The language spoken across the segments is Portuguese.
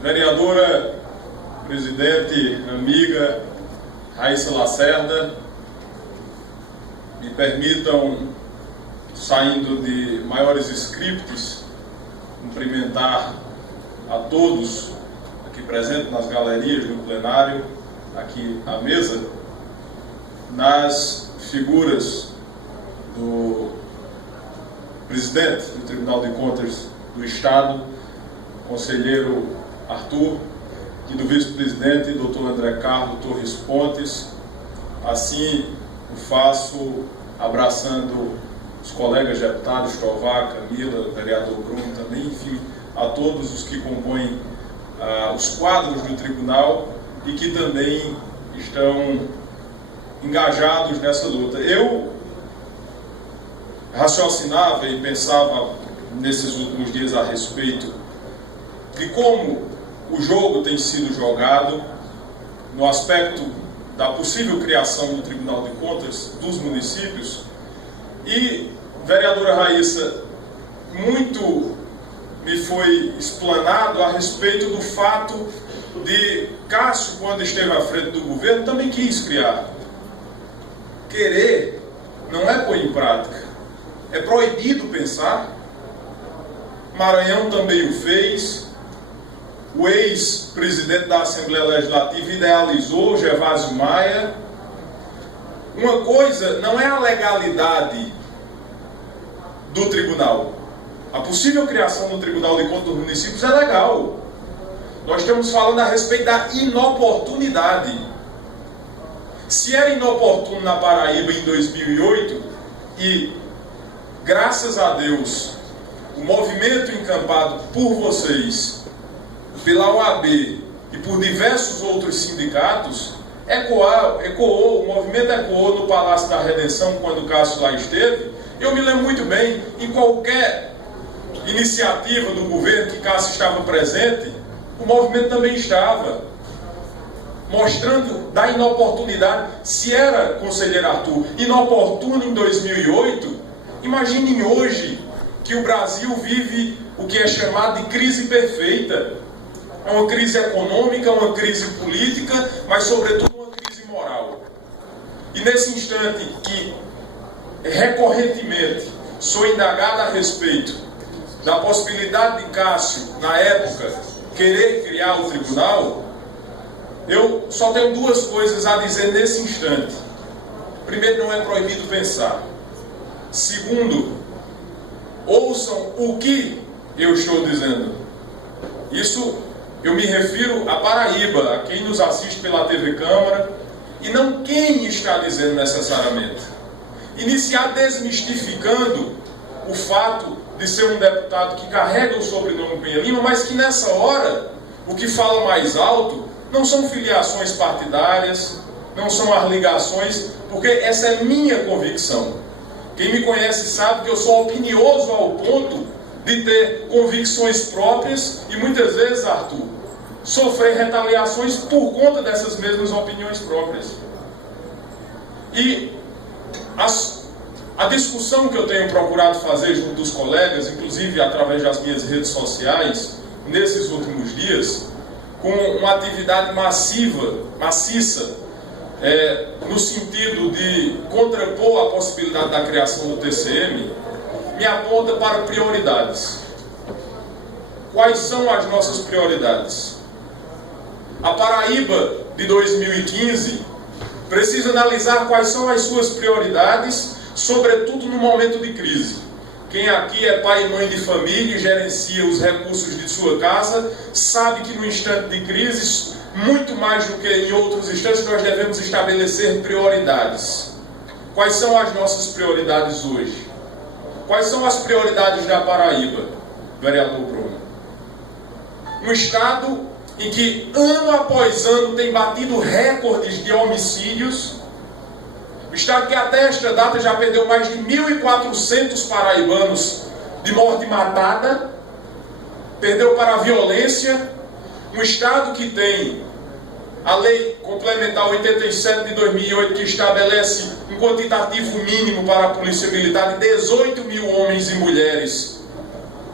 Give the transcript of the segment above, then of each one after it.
Vereadora, presidente, amiga Raíssa Lacerda, me permitam, saindo de maiores scripts, cumprimentar a todos aqui presentes nas galerias, no plenário, aqui à mesa, nas figuras do presidente do Tribunal de Contas do Estado, conselheiro Arthur, e do vice-presidente, Dr. André Carlos Torres Pontes. Assim o faço abraçando os colegas deputados, Tovar, Camila, vereador Bruno também, enfim, a todos os que compõem os quadros do tribunal e que também estão engajados nessa luta. Eu raciocinava e pensava nesses últimos dias a respeito de como o jogo tem sido jogado no aspecto da possível criação do Tribunal de Contas dos municípios. E, vereadora Raíssa, muito me foi explanado a respeito do fato de Cássio, quando esteve à frente do governo, também quis criar. Querer não é pôr em prática, é proibido pensar. Maranhão também o fez. O ex-presidente da Assembleia Legislativa idealizou, Gervásio Maia. Uma coisa não é a legalidade do tribunal. A possível criação do Tribunal de Contas dos Municípios é legal. Nós estamos falando a respeito da inoportunidade. Se era inoportuno na Paraíba em 2008 e, graças a Deus, o movimento encampado por vocês, pela OAB e por diversos outros sindicatos, ecoou, o movimento ecoou no Palácio da Redenção quando o Cássio lá esteve. Eu me lembro muito bem, em qualquer iniciativa do governo que Cássio estava presente, o movimento também estava, mostrando da inoportunidade. Se era, conselheiro Arthur, inoportuno em 2008, imaginem hoje que o Brasil vive o que é chamado de crise perfeita. É uma crise econômica, uma crise política, mas sobretudo uma crise moral. E nesse instante que recorrentemente sou indagado a respeito da possibilidade de Cássio, na época, querer criar o tribunal, eu só tenho duas coisas a dizer nesse instante. Primeiro, não é proibido pensar. Segundo, ouçam o que eu estou dizendo. Isso eu me refiro à Paraíba, a quem nos assiste pela TV Câmara, e não quem está dizendo necessariamente. Iniciar desmistificando o fato de ser um deputado que carrega o sobrenome Cunha Lima, mas que nessa hora o que fala mais alto não são filiações partidárias, não são as ligações, porque essa é minha convicção. Quem me conhece sabe que eu sou opinioso ao ponto de ter convicções próprias e muitas vezes, Arthur, sofrer retaliações por conta dessas mesmas opiniões próprias. E a discussão que eu tenho procurado fazer junto dos colegas, inclusive através das minhas redes sociais, nesses últimos dias, com uma atividade maciça, no sentido de contrapor a possibilidade da criação do TCM, me aponta para prioridades. Quais são as nossas prioridades? A Paraíba de 2015 precisa analisar quais são as suas prioridades, sobretudo no momento de crise. Quem aqui é pai e mãe de família e gerencia os recursos de sua casa, sabe que no instante de crise, muito mais do que em outros instantes, nós devemos estabelecer prioridades. Quais são as nossas prioridades hoje? Quais são as prioridades da Paraíba, vereador Bruno? Um estado em que ano após ano tem batido recordes de homicídios, o estado que até esta data já perdeu mais de 1.400 paraibanos de morte matada, perdeu para a violência, um estado que tem a Lei Complementar 87 de 2008, que estabelece um quantitativo mínimo para a Polícia Militar de 18 mil homens e mulheres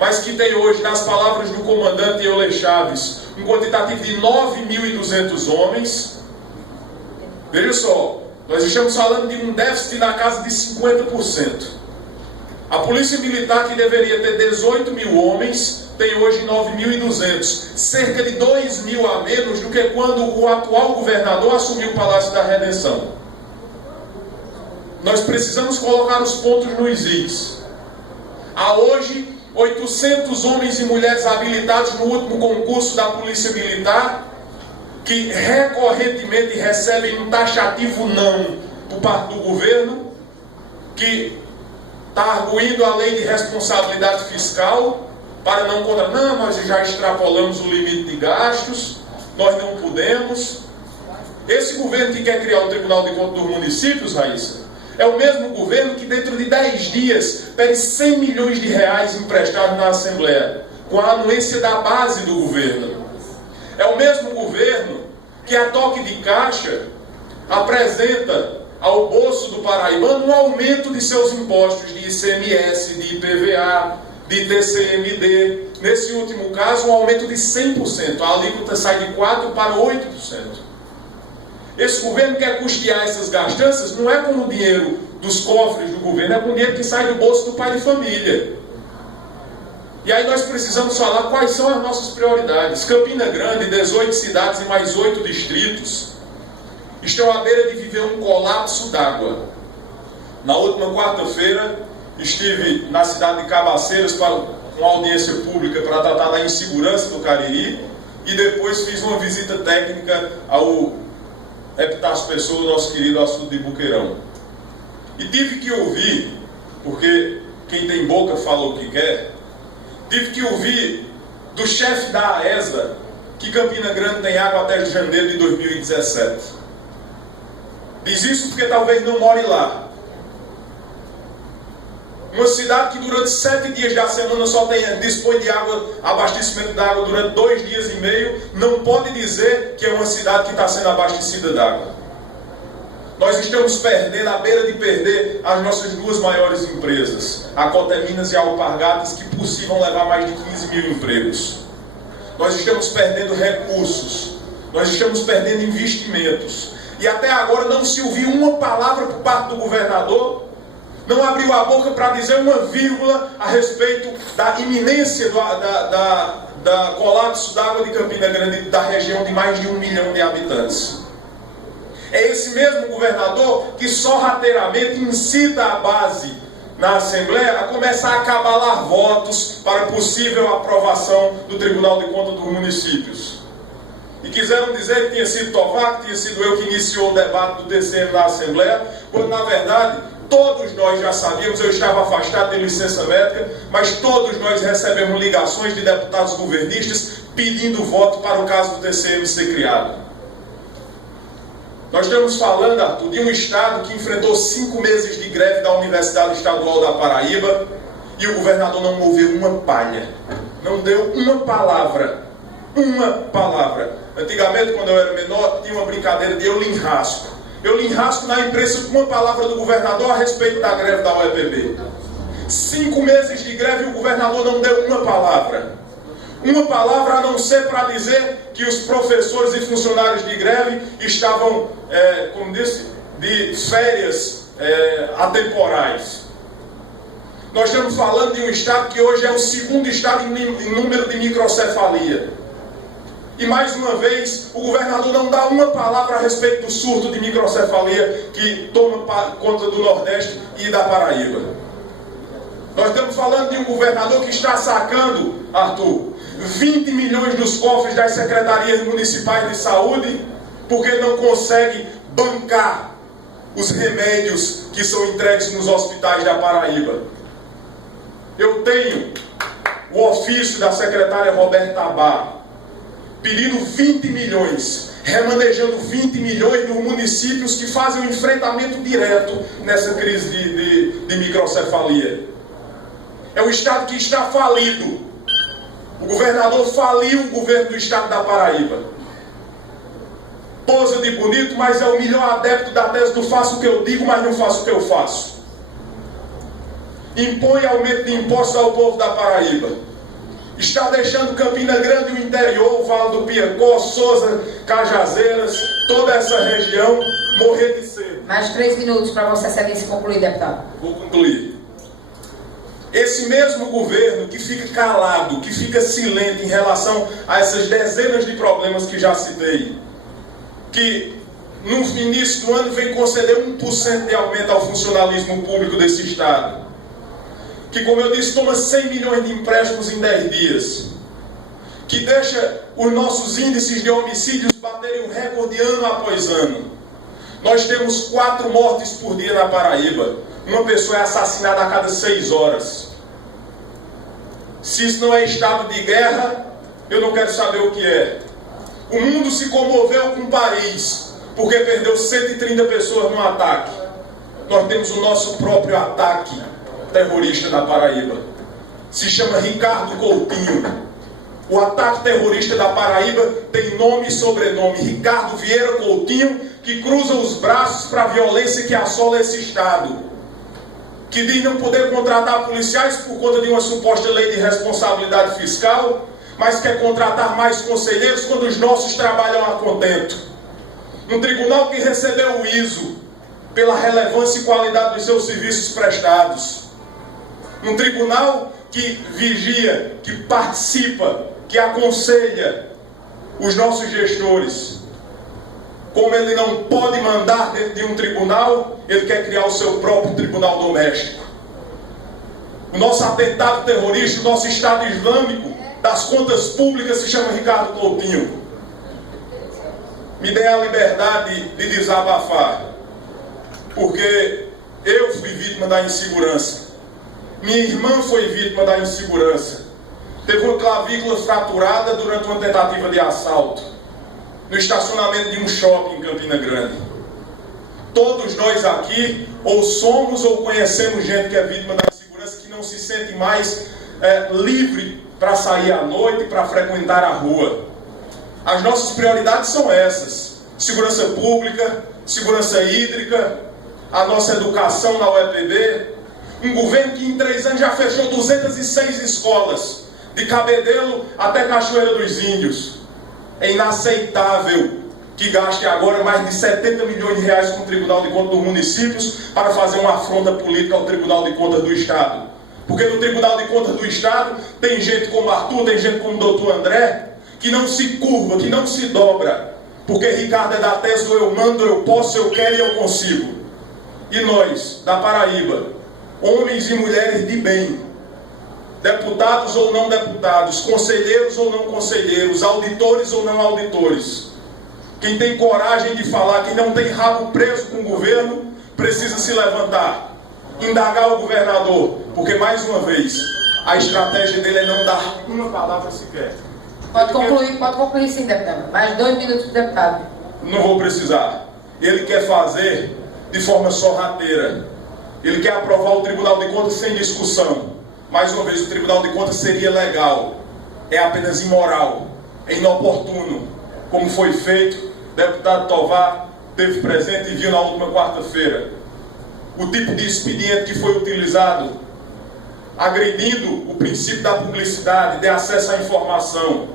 mas que tem hoje, nas palavras do comandante Euler Chaves, um quantitativo de 9.200 homens. Veja só, nós estamos falando de um déficit na casa de 50%. A Polícia Militar, que deveria ter 18 mil homens, tem hoje 9.200, cerca de 2 mil a menos do que quando o atual governador assumiu o Palácio da Redenção. Nós precisamos colocar os pontos nos is. Há hoje 800 homens e mulheres habilitados no último concurso da Polícia Militar, que recorrentemente recebem um taxativo não por parte do governo, que está arguindo a lei de responsabilidade fiscal para não contratar. Não, nós já extrapolamos o limite de gastos, nós não podemos. Esse governo que quer criar o Tribunal de Contas dos Municípios, Raíssa, é o mesmo governo que dentro de 10 dias pede 100 milhões de reais emprestados na Assembleia, com a anuência da base do governo. É o mesmo governo que a toque de caixa apresenta ao bolso do paraibano um aumento de seus impostos de ICMS, de IPVA, de TCMD. Nesse último caso, um aumento de 100%. A alíquota sai de 4% para 8%. Esse governo quer custear essas gastanças, não é com o dinheiro dos cofres do governo, é com o dinheiro que sai do bolso do pai de família. E aí nós precisamos falar quais são as nossas prioridades. Campina Grande, 18 cidades e mais 8 distritos estão à beira de viver um colapso d'água. Na última quarta-feira, estive na cidade de Cabaceiras para uma audiência pública para tratar da insegurança do Cariri e depois fiz uma visita técnica ao Epitácio Pessoa, nosso querido açude de Buqueirão. E tive que ouvir, porque quem tem boca fala o que quer, tive que ouvir do chefe da AESA que Campina Grande tem água até janeiro de 2017. Diz isso porque talvez não more lá. Uma cidade que durante 7 dias da semana só dispõe de água, abastecimento de água durante 2 dias e meio, não pode dizer que é uma cidade que está sendo abastecida de água. Nós estamos perdendo, à beira de perder, as nossas 2 maiores empresas, a Coteminas e a Alpargatas, que possível levar mais de 15 mil empregos. Nós estamos perdendo recursos, nós estamos perdendo investimentos. E até agora não se ouviu uma palavra por parte do governador, não abriu a boca para dizer uma vírgula a respeito da iminência da colapso da água de Campina Grande, da região de mais de 1 milhão de habitantes. É esse mesmo governador que sorrateiramente incita a base na Assembleia a começar a cabalar votos para possível aprovação do Tribunal de Contas dos Municípios. E quiseram dizer que tinha sido Tovar, que tinha sido eu que iniciou o debate do TCM na Assembleia, quando na verdade todos nós já sabíamos. Eu estava afastado de licença médica, mas todos nós recebemos ligações de deputados governistas pedindo voto para o caso do TCM ser criado. Nós estamos falando, Arthur, de um estado que enfrentou 5 meses de greve da Universidade Estadual da Paraíba e o governador não moveu uma palha, não deu uma palavra. Uma palavra. Antigamente, quando eu era menor, tinha uma brincadeira de eu lhe enrasco. Eu lhe enrasco na imprensa com uma palavra do governador a respeito da greve da UEPB. 5 meses de greve e o governador não deu uma palavra. Uma palavra a não ser para dizer que os professores e funcionários de greve estavam, como disse, de férias atemporais. Nós estamos falando de um estado que hoje é o 2º estado em número de microcefalia. E mais uma vez, o governador não dá uma palavra a respeito do surto de microcefalia que toma conta do Nordeste e da Paraíba. Nós estamos falando de um governador que está sacando, Arthur, 20 milhões dos cofres das secretarias municipais de saúde, porque não consegue bancar os remédios que são entregues nos hospitais da Paraíba. Eu tenho o ofício da secretária Roberta Abá, pedindo 20 milhões, remanejando 20 milhões dos municípios que fazem um enfrentamento direto nessa crise de microcefalia. É um estado que está falido. O governador faliu o governo do estado da Paraíba. Posa de bonito, mas é o melhor adepto da tese do faço o que eu digo, mas não faço o que eu faço. Impõe aumento de impostos ao povo da Paraíba. está deixando Campina Grande, o interior, o Vale do Piacó, Sousa, Cajazeiras, toda essa região morrer de sede. Mais 3 minutos para Vossa Excelência concluir, deputado. Vou concluir. Esse mesmo governo que fica calado, que fica silente em relação a essas dezenas de problemas que já citei, que no início do ano vem conceder 1% de aumento ao funcionalismo público desse Estado, que, como eu disse, toma 100 milhões de empréstimos em 10 dias, que deixa os nossos índices de homicídios baterem um recorde ano após ano. Nós temos 4 mortes por dia na Paraíba. Uma pessoa é assassinada a cada 6 horas. Se isso não é estado de guerra, eu não quero saber o que é. O mundo se comoveu com Paris, porque perdeu 130 pessoas no ataque. Nós temos o nosso próprio ataque terrorista na Paraíba. Se chama Ricardo Coutinho. O ataque terrorista da Paraíba tem nome e sobrenome: Ricardo Vieira Coutinho, que cruza os braços para a violência que assola esse Estado, que diz não poder contratar policiais por conta de uma suposta lei de responsabilidade fiscal, mas quer contratar mais conselheiros quando os nossos trabalham a contento. Um tribunal que recebeu o ISO pela relevância e qualidade dos seus serviços prestados. Um tribunal que vigia, que participa, que aconselha os nossos gestores. Como ele não pode mandar dentro de um tribunal, ele quer criar o seu próprio tribunal doméstico. O nosso atentado terrorista, o nosso Estado Islâmico das contas públicas se chama Ricardo Coutinho. Me dê a liberdade de desabafar, porque eu fui vítima da insegurança. Minha irmã foi vítima da insegurança. Teve uma clavícula fraturada durante uma tentativa de assalto no estacionamento de um shopping em Campina Grande. Todos nós aqui ou somos ou conhecemos gente que é vítima da insegurança, que não se sente mais livre para sair à noite, para frequentar a rua. As nossas prioridades são essas: segurança pública, segurança hídrica, a nossa educação na UEPB. Um governo que em 3 anos já fechou 206 escolas, de Cabedelo até Cachoeira dos Índios. É inaceitável que gaste agora mais de 70 milhões de reais com o Tribunal de Contas dos Municípios para fazer uma afronta política ao Tribunal de Contas do Estado. Porque no Tribunal de Contas do Estado tem gente como Arthur, tem gente como o doutor André, que não se curva, que não se dobra. Porque Ricardo é da tese do eu mando, eu posso, eu quero e eu consigo. E nós, da Paraíba, homens e mulheres de bem, deputados ou não deputados, conselheiros ou não conselheiros, auditores ou não auditores, quem tem coragem de falar, quem não tem rabo preso com o governo, precisa se levantar, indagar o governador, porque mais uma vez, a estratégia dele é não dar uma palavra sequer. Pode concluir sim, deputado. Mais 2 minutos para o deputado. Não vou precisar. Ele quer fazer de forma sorrateira. Ele quer aprovar o Tribunal de Contas sem discussão. Mais uma vez, o Tribunal de Contas seria legal. É apenas imoral. É inoportuno. Como foi feito, o deputado Tovar teve presente e viu na última quarta-feira. O tipo de expediente que foi utilizado, agredindo o princípio da publicidade, de acesso à informação.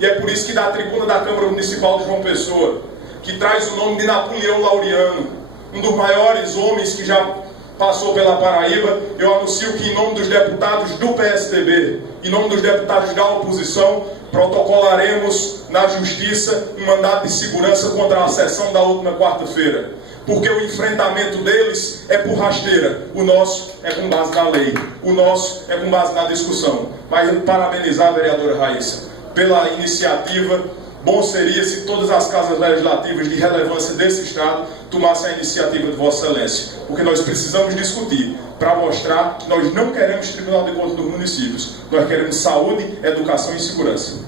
E é por isso que da tribuna da Câmara Municipal de João Pessoa, que traz o nome de Napoleão Laureano, um dos maiores homens que já passou pela Paraíba, eu anuncio que em nome dos deputados do PSDB, em nome dos deputados da oposição, protocolaremos na Justiça um mandado de segurança contra a sessão da última quarta-feira. Porque o enfrentamento deles é por rasteira, o nosso é com base na lei, o nosso é com base na discussão. Mas parabenizar a vereadora Raíssa pela iniciativa. Bom seria se todas as casas legislativas de relevância desse Estado tomassem a iniciativa de Vossa Excelência, porque nós precisamos discutir para mostrar que nós não queremos Tribunal de Contas dos Municípios, nós queremos saúde, educação e segurança.